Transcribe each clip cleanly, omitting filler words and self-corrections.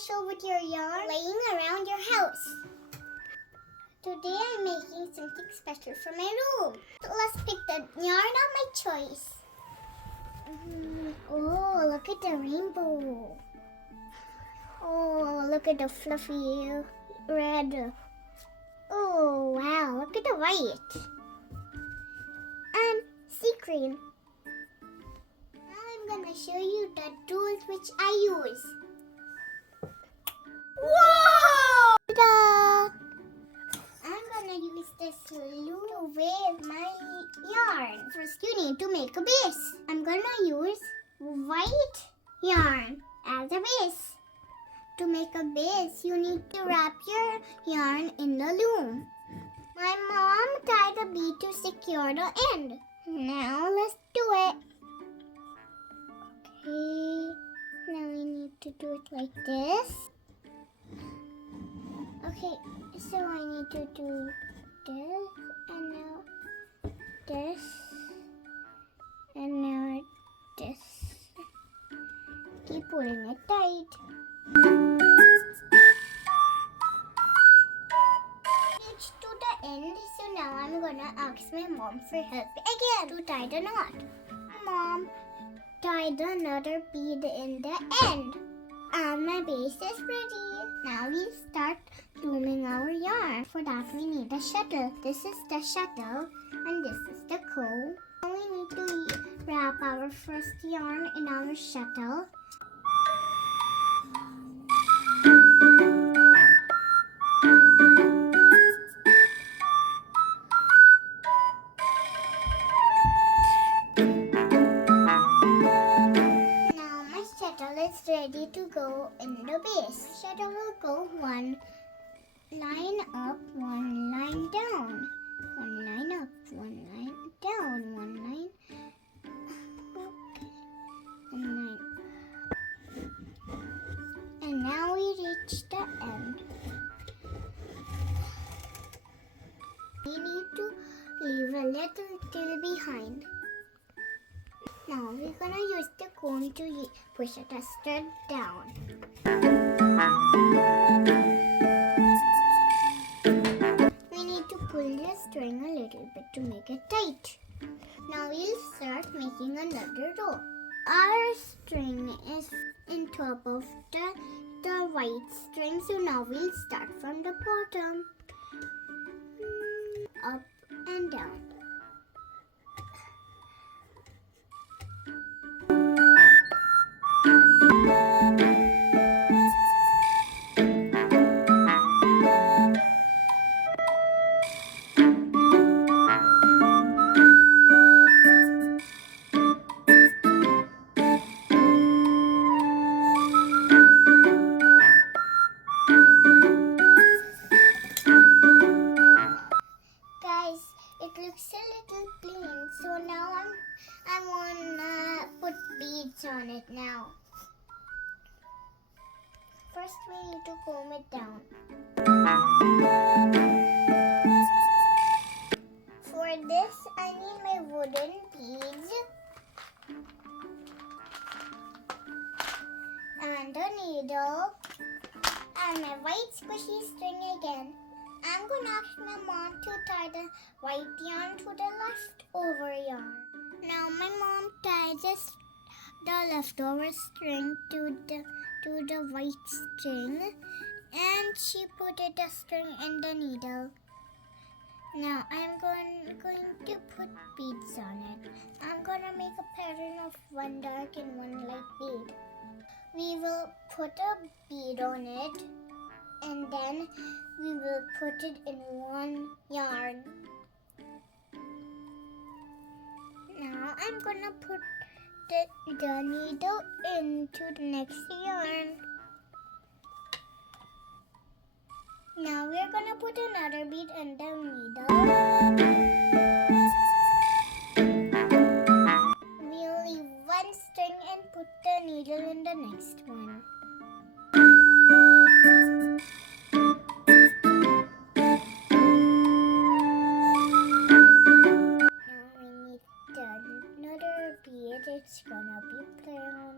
special with your yarn laying around your house. Today I'm making something special for my room. So let's pick the yarn of my choice. Oh, look at the rainbow. Oh, look at the fluffy red. Oh, wow, look at the white. And sea green. Now I'm gonna show you the tools which I use. Whoa! Ta-da! I'm gonna use this Loom to weave my yarn. First, you need to make a base. I'm gonna use white yarn as a base. To make a base, you need to wrap your yarn in the loom. My mom tied a bead to secure the end. Now let's do it. Okay, now we need to do it like this. Okay, so I need to do this, and now this, and now this. Keep pulling it tight. Reached to the end, so now I'm gonna ask my mom for help again to tie the knot. Mom tied another bead in the end, and my base is ready. Now we start looming our yarn. For that we need a shuttle. This is the shuttle and this is the comb. Now we need to wrap our first yarn in our shuttle. Now my shuttle is ready to go in the base. My shuttle will go one line up, one line down, one line up, one line down, one line up, one line. And now we reach the end. We need to leave a little tail behind. Now we're gonna use the comb to push the stud down. We need to pull the string a little bit to make it tight. Now we'll start making another row. Our string is in top of the white string, so now we'll start from the bottom. Up and down. It looks a little clean, so now I wanna put beads on it now. First we need to comb it down. For this I need my wooden beads and a needle and my white squishy string again. I'm going to ask my mom to tie the white yarn to the leftover yarn. Now my mom ties the leftover string to the white string, and she put the string in the needle. Now I'm going to put beads on it. I'm going to make a pattern of one dark and one light bead. We will put a bead on it, and then we will put it in one yarn. Now I'm gonna put the needle into the next yarn. Now we're gonna put another bead in the needle. We'll leave one string and put the needle in the next one. It's gonna be brown.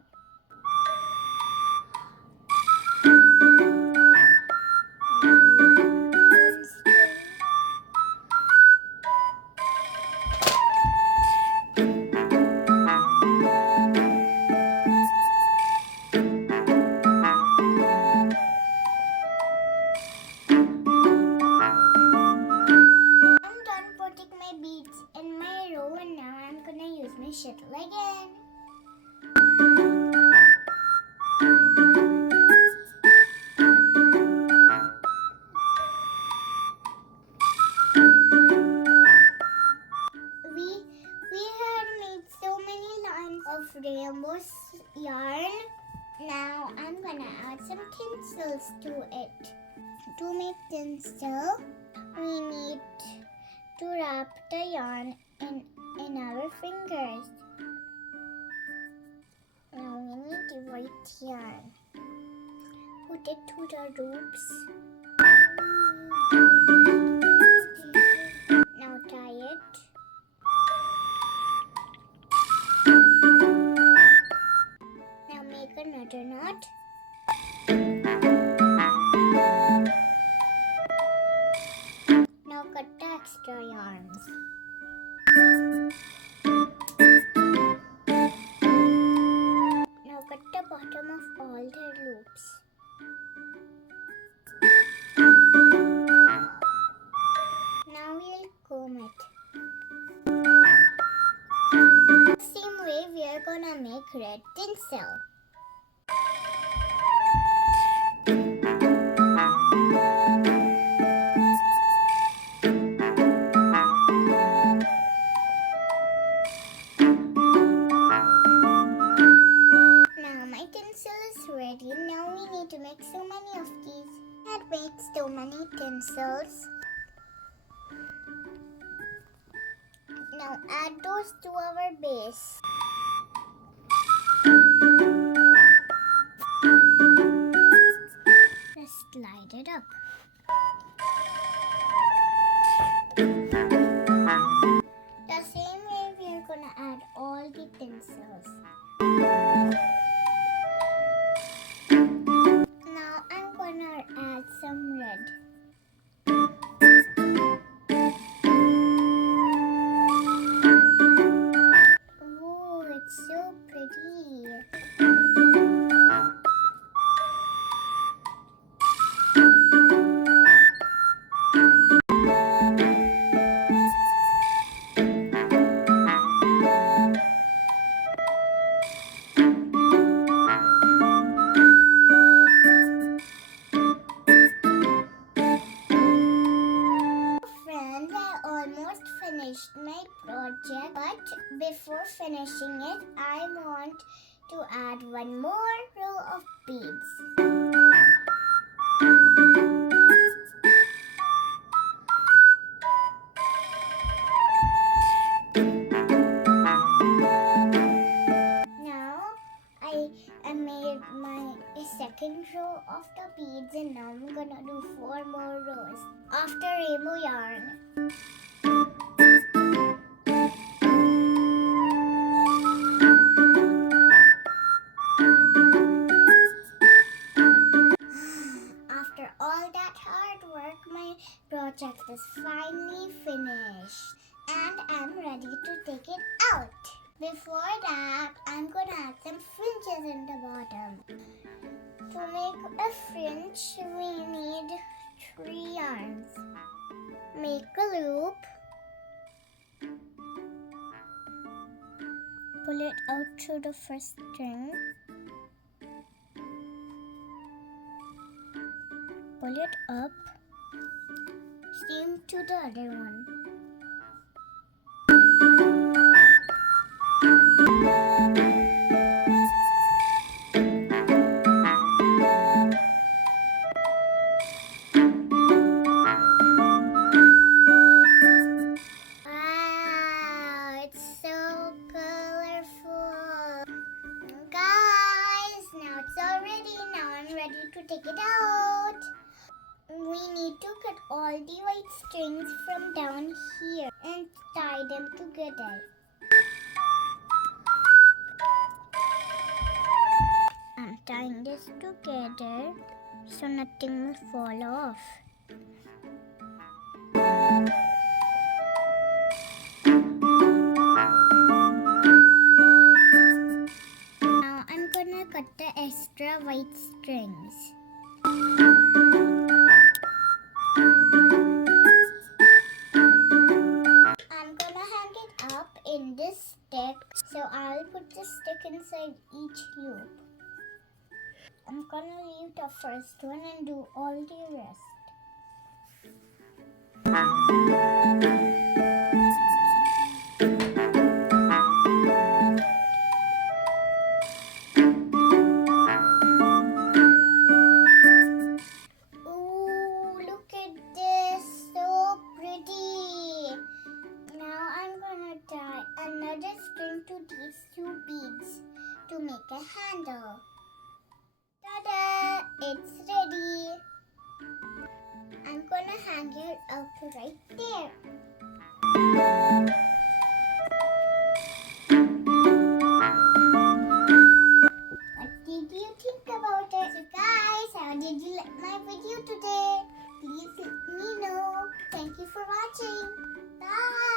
tinsels to it. To make tinsel, we need to wrap the yarn in our fingers. Now we need the white yarn. Put it to the loops. Now tie it. Now make another knot. Now cut the extra yarns. Now cut the bottom of all the loops. Now we'll comb it. Same way we are gonna make red tinsel. Now my tinsel is ready. Now we need to make so many of these. That makes so many tinsels. Now add those to our base. Just slide it up. The same way we are gonna add all the tinsels. Now I'm gonna add some red. Oh, it's so pretty. Friends, I almost finished my project, but before finishing it, I want to add one more row of beads. Now I made my second row of the beads, and now I'm gonna do 4 more rows of the rainbow yarn. After all that hard work, my project is finally finished and I'm ready to take it out. Before that, I'm gonna add some fringes in the bottom. To make a fringe, we need 3 yarns. Make a loop. Pull it out through the first string. Pull it up. Same to the other one. Wow, it's so colorful. Guys, now it's all ready. Now I'm ready to take it out. We need to cut all the white strings from down here and tie them together. I'm tying this together so nothing will fall off. Now I'm gonna cut the extra white strings. I'm gonna hang it up in this stick, so I'll put the stick inside each loop. I'm gonna leave the first one and do all the rest. to right there. What did you think about it? So guys, how did you like my video today? Please let me know. Thank you for watching. Bye.